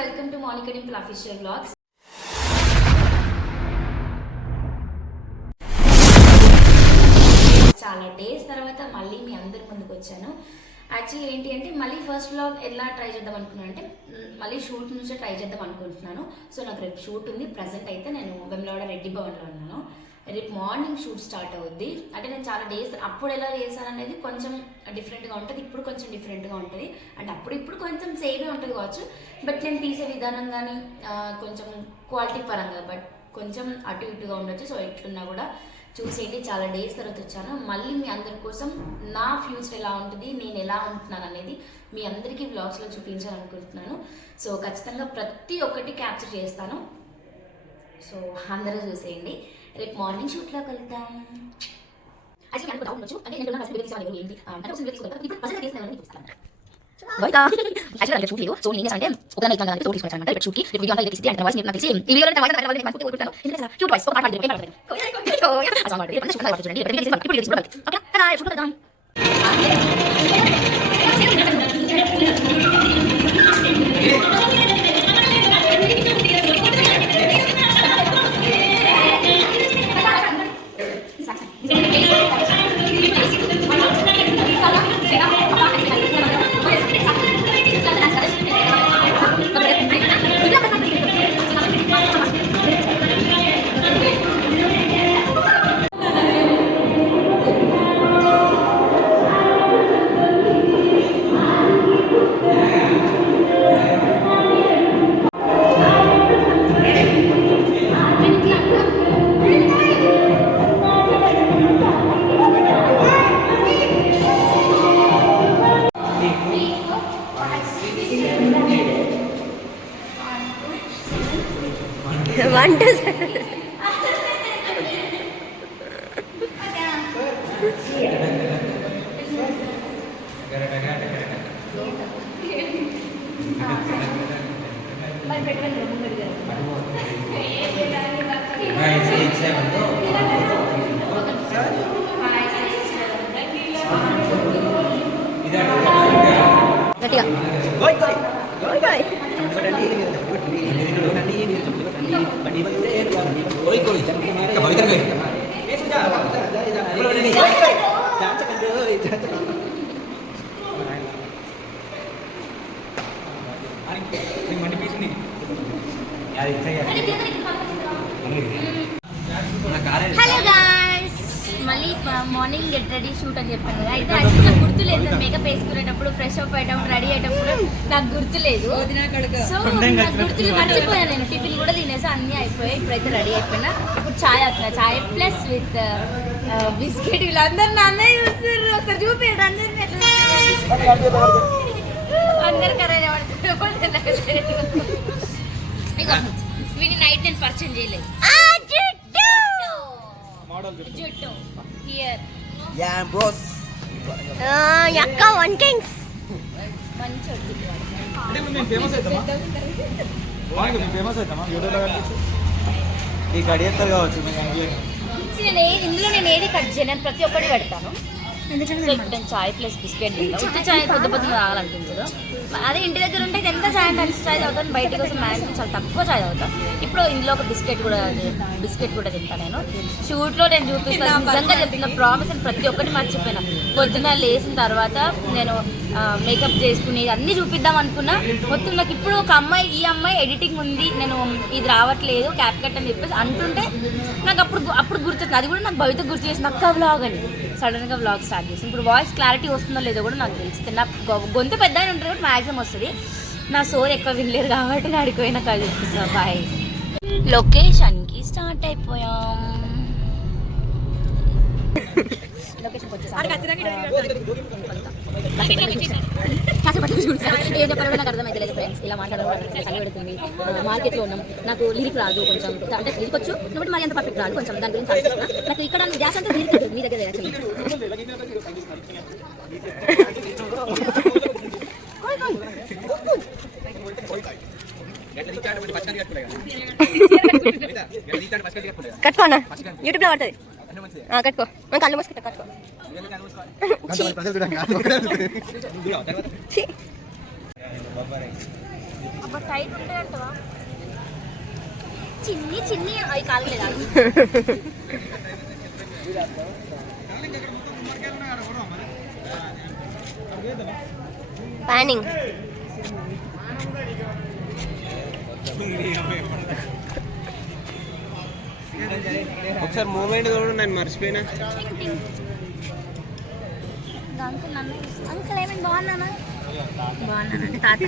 Welcome to Monica Dimple official vlogs. చాలా days తర్వాత మళ్ళీ మీ అందరి ముందుకు వచ్చాను. యాక్చువల్లీ ఏంటి అంటే మళ్ళీ ఫస్ట్ వ్లాగ్ ఎలా ట్రై చేద్దాం అనుకున్నాను అంటే మళ్ళీ షూట్ నుంచే ట్రై చేద్దాం అనుకుంటున్నాను. సో నాకు రేపు షూట్ ఉంది. ప్రజెంట్ అయితే నేను వెమ్లవాడ రెడ్డి భవన్లో ఉన్నాను. రేపు మార్నింగ్ షూట్ స్టార్ట్ అవుద్ది. అంటే నేను చాలా డేస్ అప్పుడు ఎలా చేశాను అనేది కొంచెం డిఫరెంట్గా ఉంటుంది, ఇప్పుడు కొంచెం డిఫరెంట్గా ఉంటుంది. అంటే ఇప్పుడు కొంచెం సేమే ఉంటుంది కావచ్చు, బట్ నేను తీసే విధానం కానీ కొంచెం క్వాలిటీ పరంగా బట్ కొంచెం అటు ఇటుగా ఉండొచ్చు. సో ఎట్లున్నా కూడా చూసేయండి. చాలా డేస్ తర్వాత వచ్చాను. మళ్ళీ మీ అందరి కోసం నా ఫ్యూచర్ ఎలా ఉంటుంది, నేను ఎలా ఉంటున్నాను అనేది మీ అందరికీ వ్లాగ్స్లో చూపించాలనుకుంటున్నాను. సో ఖచ్చితంగా ప్రతి ఒక్కటి క్యాప్చర్ చేస్తాను. సో అందరూ చూసేయండి. రేపు మార్నింగ్ షూట్లో కలుద్దాం. యాక్చువల్లీ నాకు డౌట్ ఉండొచ్చు, అంటే నేను ఏంటి అంటే ఒకసారి ఇప్పుడు పసంగా చేస్తాను చూస్తాను. యాక్చువల్లీ షూట్ లేదు. సో నేను అంటే ఒక నైట్ తోటి తీసుకొచ్చాను అనమాట. రేపు షూట్కి రేపు వీడియో అంతా తీసి అంటే వాయిస్ నాకు తెలిసి ఈ వీడియోలో మనకు కోరుకుంటాను. ఎందుకంటే షూట్ వాయిస్ ఒక పాట పాడుతుంది. చూడండి ఇప్పుడు ఓకే కదా షూట్ చేద్దాం. హలో గాయ్స్, మళ్ళీ మార్నింగ్ గెట్ రెడీ షూట్ అని చెప్పాను కదా. అయితే యాక్చువల్లీ నాకు గుర్తులేదు, మేకప్ వేసుకునేటప్పుడు ఫ్రెష్ అప్ అయ్యేటప్పుడు రెడీ అయ్యేటప్పుడు నాకు గుర్తులేదు. సో నాకు గుర్తులేదు, మర్చిపోయాను. నేను టిఫిన్ కూడా తినేసి అన్నీ అయిపోయాయి. ఇప్పుడైతే రెడీ అయిపోయినా. ఇప్పుడు ఛాయ్ అవుతున్నా, ఛాయ్ ప్లస్ విత్ బిస్కెట్. వీళ్ళందరూ నన్నే చూస్తారు, ఒకసారి చూపించండి అందరినీ. అందరు కరెక్ట్ వీని నైట్ నేను పరిచయం చేయలేదు. జుట్టు హియర్ యా బ్రోస్ యక్క వన్ కింగ్స్ మంచి జుట్టు. అంటే నేను ఫేమస్ అవుతామా? వానికి నేను ఫేమస్ అవుతామా వీడియోలో కనిపించు? ఈ కడియత్తర్ కావచ్చు. ఇందులో నేను ఏది కట్ చేయను, ప్రతి ఒక్కటి పెడతాను. నేను చాయ్ ప్లస్ బిస్కెట్ చిట్టు చాయ్ పొద్దు పొద్దున తాగాలనుకుంటుందో. అదే ఇంటి దగ్గర ఉంటే ఎంత చాయ్ అంటే అంత చాయ్ తాగుతాను. బయటకు కోసం మ్యాక్సిమం చాలా తక్కువ చాయ్ తాగుతాను. ఇప్పుడు ఇందులో ఒక బిస్కెట్ కూడా తింటాను. నేను షూట్లో నేను చూపిస్తాను, నిజంగా చెప్తున్నా, ప్రామిస్ అని ప్రతి ఒక్కటి మర్చిపోయినా. పొద్దున లేచిన తర్వాత నేను మేకప్ చేసుకుని అన్నీ చూపిద్దాం అనుకున్నా. మొత్తం నాకు ఇప్పుడు ఒక అమ్మాయి, ఈ అమ్మాయి ఎడిటింగ్ ఉంది, నేను ఇది రావట్లేదు క్యాప్ కట్ అని చెప్పేసి అంటుంటే నాకు అప్పుడు గుర్తుంది. అది కూడా నాకు భవిత గుర్తు చేసిన అక్క వ్లాగ్ అని సడన్గా వ్లాగ్ స్టార్ట్ చేసి. ఇప్పుడు వాయిస్ క్లారిటీ వస్తుందో లేదో కూడా నాకు తెలుస్తుంది. నా గొంతు పెద్ద ఉంటుంది కాబట్టి మ్యాక్సిమం వస్తుంది. నా సోర్ ఎక్కువ వినలేరు కాబట్టి నా అడిగిపోయినా కాదు చూపిస్తా. బాయ్. లొకేషన్కి స్టార్ట్ అయిపోయాం. ఏం చెప్పాలో నాకు అర్థమైతే ఫ్రెండ్స్. ఇలా మాట్లాడాలి పెడుతుంది. మార్కెట్లో ఉన్నాం, నాకు లిరిక్ రాదు కొంచెం, అంటే లిరిక్ వచ్చు కాబట్టి మరి అంత పర్ఫెక్ట్ రాదు. కొంచెం దాని గురించి ఆలోచిస్తున్నా. నాకు ఇక్కడ గ్యాస్ అంతా లిరిక్ మీ దగ్గర యాక్చువల్లీ. కట్టుకోనా యూట్యూబ్లో పడుతుంది. కట్టుకో కళ్ళు మూసుకుంటా. కట్టుకో టైట్ ఉంటాయంటవా చిన్ని చిన్ని అవి కాలేదా ప్యానింగ్ ఒకసారి మూమెంట్ కూడా నేను మర్చిపోయినా. అంకుల్ ఏమైనా బాగున్నానా బాగున్నానండి తాత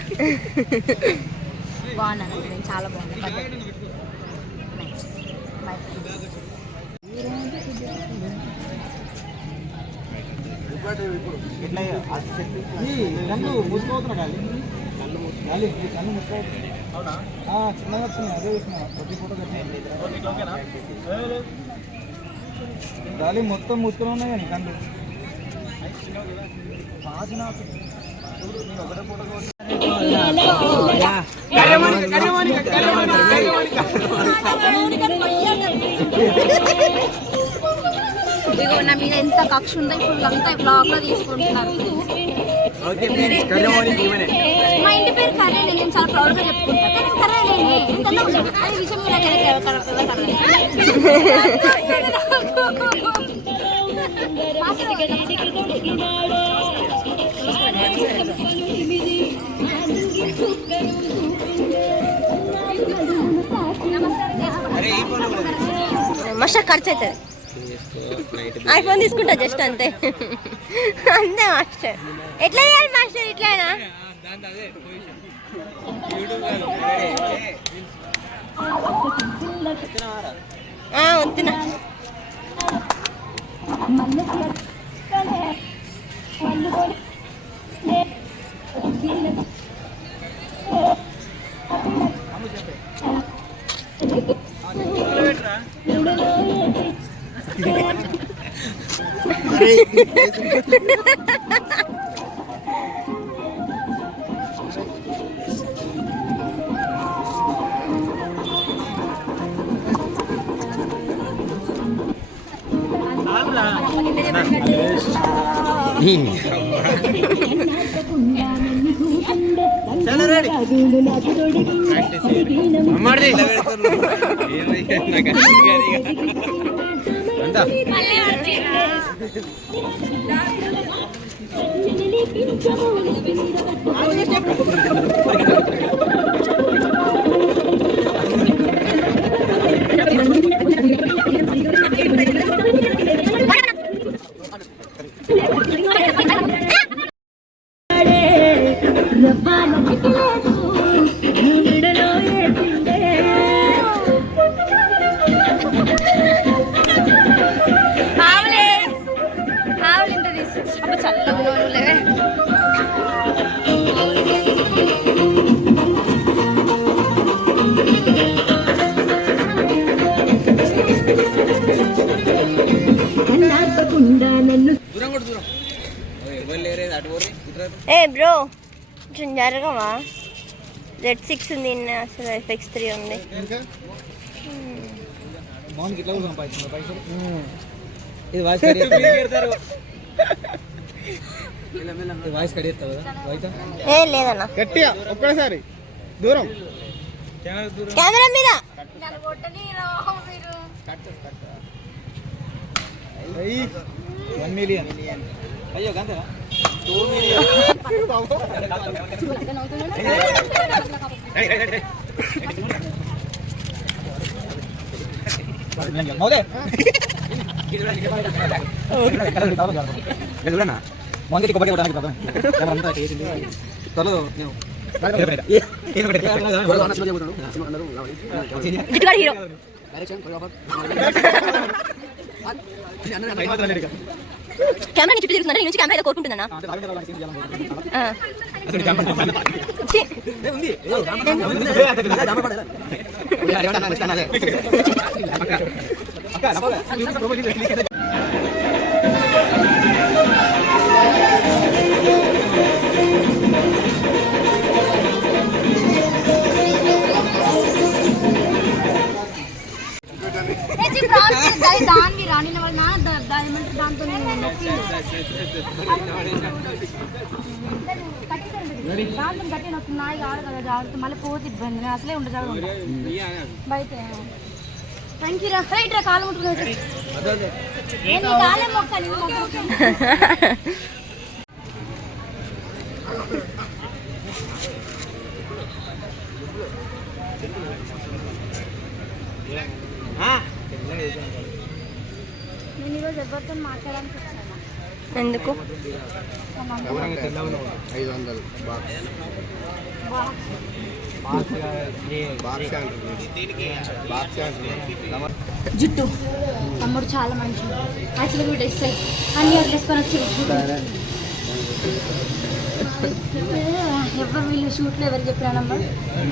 బాగున్నానండి నేను చాలా బాగున్నాను. కళ్ళు మూసుకోతున్నా కళ్ళు మూసుకోవచ్చు. చిన్నగా వచ్చింది అదే చూసిన ప్రతి ఫోటో గాలి మొత్తం మూసుకొని ఉన్నాయి కానీ కళ్ళు ఒకటే ఫోటో ఇదిగో నా మీద ఎంత కక్ష ఉందో ఇప్పుడు అంతా బ్లాగ్ లో తీసుకుంటున్నారు. మా ఇంటి పేరు కర్రే, నేను చాలా ప్రౌడ్ గా చెప్పుకుంటాను. కర్రే అదే విషయం మస్తు ఖర్చు అవుతుంది. ఐఫోన్ తీసుకుంటా జస్ట్ అంతే అంతే మాస్టర్. ఎట్లా చేయాలి మాస్టర్? ఇట్లానా వద్దునా ఏ బ్రో కొంచెం జరగవా? Z6 ఉంది, అసలు FX3 ఉంది. ఏ లేదన్నా గట్టిగా ఒక్కసారి దూరం కెమెరా మీద 1 మిలియన్. అయ్యో గంతేనా? 2 మిలియన్. హీరో కెమెరా చుట్టూ తిరుగుతుందంటే నుంచి కెమెరా కోరుకుంటుందన్నా. దాన్ని రాని వల్ల దాంతో కట్టిన నాయి కాదు కదా జాగ్రత్త, మళ్ళీ పోతే ఇబ్బంది. నేను అసలే ఉండే జాగ్రత్త బయట. థ్యాంక్ యూ రా. రైట్ రా, కాలు ముట్టుకుని కాలే మొక్క. నేను ఈరోజు ఎవరితో మాట్లాడడానికి వచ్చాను. ఎందుకు? 500 జుట్టు తమ్ముడు చాలా మంచిది. యాక్చువల్గా వీడు ఎస్ఐ అన్ని వదిలేసుకొని వచ్చి ఎవరు వీళ్ళు షూట్లో ఎవరు చెప్పినానమ్మా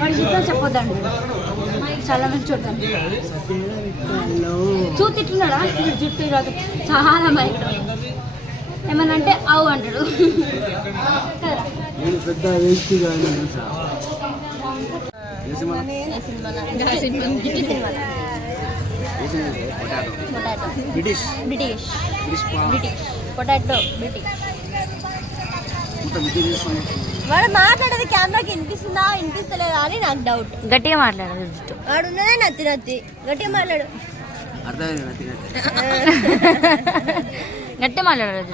వాడి జుట్టు చెప్పొద్దండి. మనకి చాలా మంచి చూద్దాం. చూతిట్టున్నాడా జుట్టు ఈరోజు చాలా మంది ఏమన్నా అంటే అవు అంటాడు కదా. British potato British. వాడు మాట్లాడేది కెమెరాకి వినిపిస్తుందా వినిపిస్తలేదా అని నాకు డౌట్. గట్టిగా మాట్లాడదు. వాడు ఉన్నదే నత్తి నత్తి. గట్టిగా మాట్లాడు. గట్టిగా మాట్లాడదు.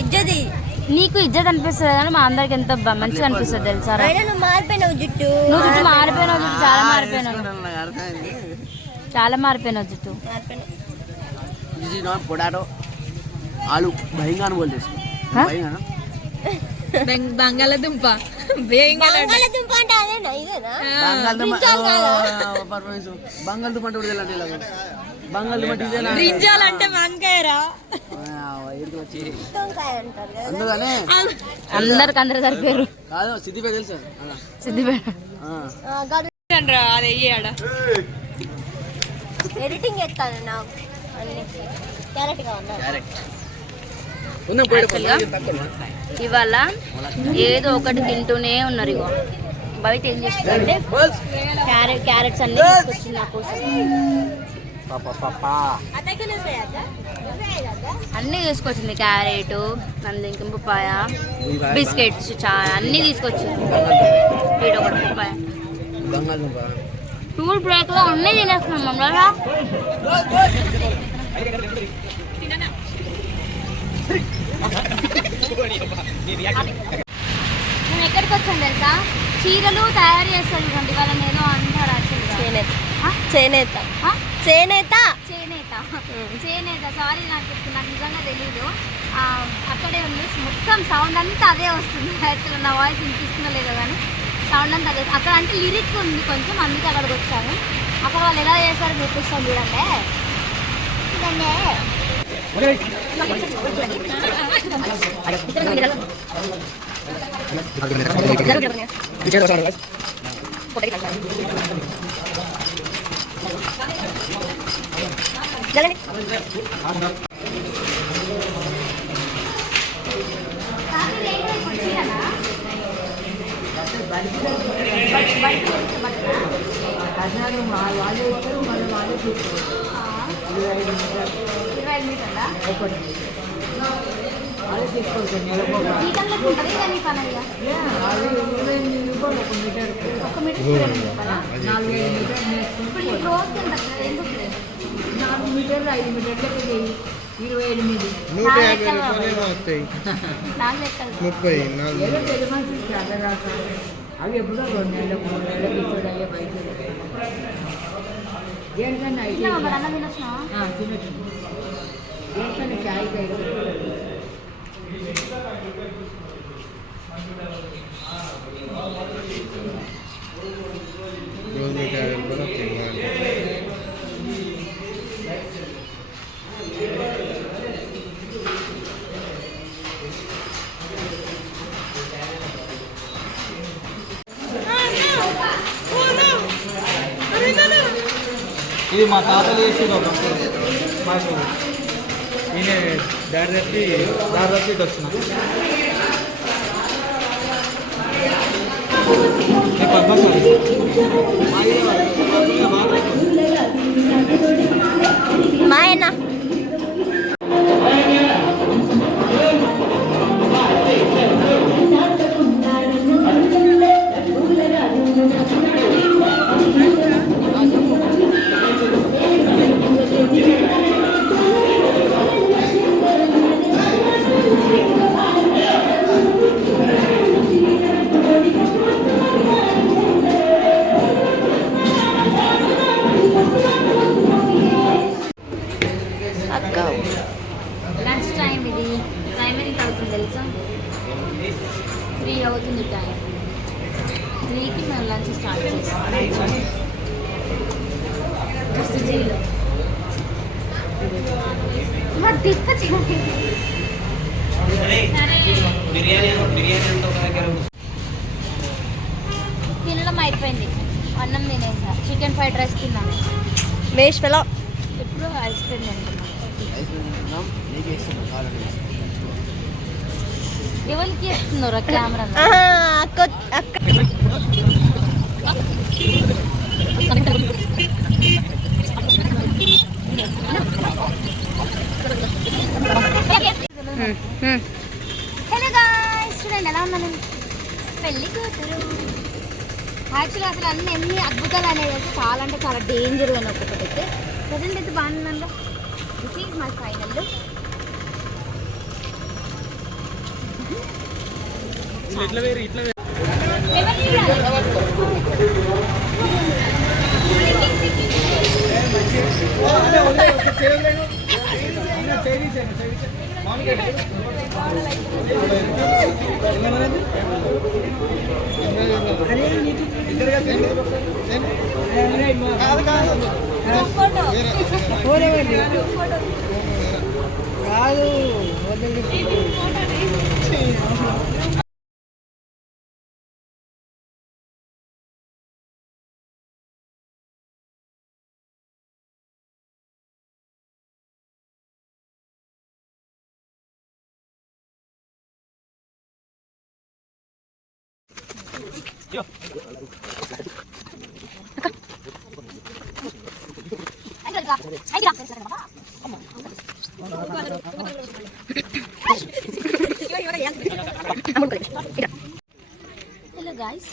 ఇజ్జది నీకు ఇజ్జత్ అనిపిస్తుంది కానీ మా అందరికి ఎంత మంచిగా అనిపిస్తుంది తెలుసా. నువ్వు మారిపోయినావు జుట్టు. నువ్వు జుట్టు మారిపోయినావు. జుట్టు చాలా మారిపోయినావు. చాలా మారిపోయినావు జుట్టు. పొటాటో ఆలు బైంగాను బోల్తే బంగాళదుంప. బంగాళదుంప అంటే అదేనా ఇదేనా? బంగాళదుంప అంటే బంగాళదుంప బ్రింజాల్ అంటే వంకాయరా. అందుకనే అందరికి అందరు సరిపోయారు. కాదు సిద్దిపేట తెలుసా? సిద్దిపేట ఎడిటింగ్ చేస్తాను నాకు అన్ని క్యారెట్గా ఉన్నాయి. ఇవాళ ఏదో ఒకటి తింటూనే ఉన్నారు. ఇగో బయట ఏం చేస్తుందంటే క్యారెట్స్ అన్ని తీసుకొచ్చింది నా కోసం. అన్నీ తీసుకొచ్చింది. క్యారెట్ ఇంకా పప్పాయ బిస్కెట్స్ చాలా అన్నీ తీసుకొచ్చింది. వీడు ఒకటి పప్పాయ. టూల్ బ్రేక్ లో అన్నీ తినేస్తున్నాం మమ్మల్ని. మేము ఎక్కడికి వచ్చాం తెలుసా? చీరలు తయారు చేస్తాను చూడండి. వాళ్ళని ఏదో అంటారు చేనేత. సారీ నాకు నిజంగా తెలీదు. అక్కడే ఉంది. మొత్తం సౌండ్ అంతా అదే వస్తుంది. యాక్చువల్గా నా వాయిస్ వినిపిస్తుందో లేదో కానీ సౌండ్ అంతా అదే. అక్కడ అంటే లిరిక్ ఉంది కొంచెం, అందుకే అక్కడికి వచ్చాను. అక్కడ వాళ్ళు ఎలా చేస్తారో చూపిస్తాం చూడండి. ఇదండి అవి ఎప్పుడో 2 నెలలకు 3 నెలలకు తీసుకొని అయ్యే బయట దేనికన్నా తినచ్చు. దేనికన్నా చాయ్కి అయితే ఇది మా తాతలు చేసేది ఒకప్పుడు. మాకు ఈయన దారి తప్పి ఇటు వచ్చిన మాయన్న టైం ఎంత అవుతుంది తెలుసా? 3 అవుతుంది టైం. 3కి మేము లంచ్ స్టార్ట్ చేస్తాం. తినడం అయిపోయింది. అన్నం తినేసా. చికెన్ ఫ్రైడ్ రైస్ తిన్నాను. Waste fellow. ఎప్పుడు ఐస్ క్రీమ్ తింటున్నాను. ఎవరికి ఇస్తున్నారు కెమెరా? హలో గాయ్స్, చూడండి ఎలా ఉన్నాను. పెళ్ళి కూతురు. యాక్చువల్లీ అసలు ఎన్ని అద్భుతాలు అనేది అయితే చాలా అంటే చాలా డేంజర్ అని ఒక్కొక్కటి అయితే. ప్రజెంట్ అయితే బాగుందండి. This is my final look. Hello guys,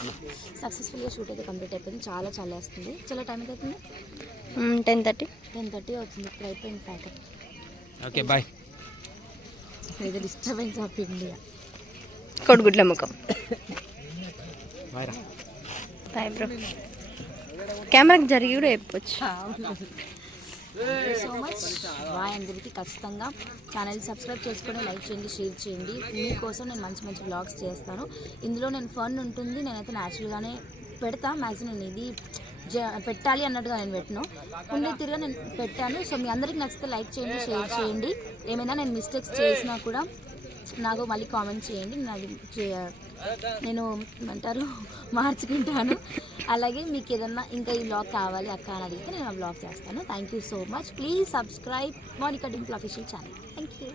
సక్సెస్ఫుల్గా షూట్ అయితే కంప్లీట్ అయిపోయింది. చాలా చాలా వస్తుంది. చాలా టైం అయితే అవుతుంది. 10:30 అవుతుంది. ఇప్పుడు అయిపోయింది ప్యాకెట్. Okay bye. ఇది డిస్టర్బెన్స్ ఆఫ్ ఇండియా. కొడుగుడ్ల ముఖం. Bye bro. కెమెరాకి జరిగి కూడా చెప్పొచ్చు. సో మచ్ బాయ్ అందరికీ. ఖచ్చితంగా ఛానల్ సబ్స్క్రైబ్ చేసుకొని లైక్ చేయండి, షేర్ చేయండి. మీకోసం నేను మంచి మంచి వ్లాగ్స్ చేస్తాను. ఇందులో నేను ఫన్ ఉంటుంది. నేనైతే న్యాచురల్గానే పెడతా. మ్యాక్సిమం నేను ఇది పెట్టాలి అన్నట్టుగా నేను పెట్టను. ఉండే తిరిగా నేను పెట్టాను. సో మీ అందరికి నచ్చితే లైక్ చేయండి, షేర్ చేయండి. ఏమైనా నేను మిస్టేక్స్ చేసినా కూడా నాకు మళ్ళీ కామెంట్ చేయండి. నేను ఏమంటారు మార్చుకుంటాను. అలాగే మీకు ఏదన్నా ఇంకా ఈ బ్లాగ్ కావాలి అక్క అని అడిగితే నేను ఆ బ్లాగ్ చేస్తాను. Thank you so much. Please subscribe Monica Dimple official channel. Thank you.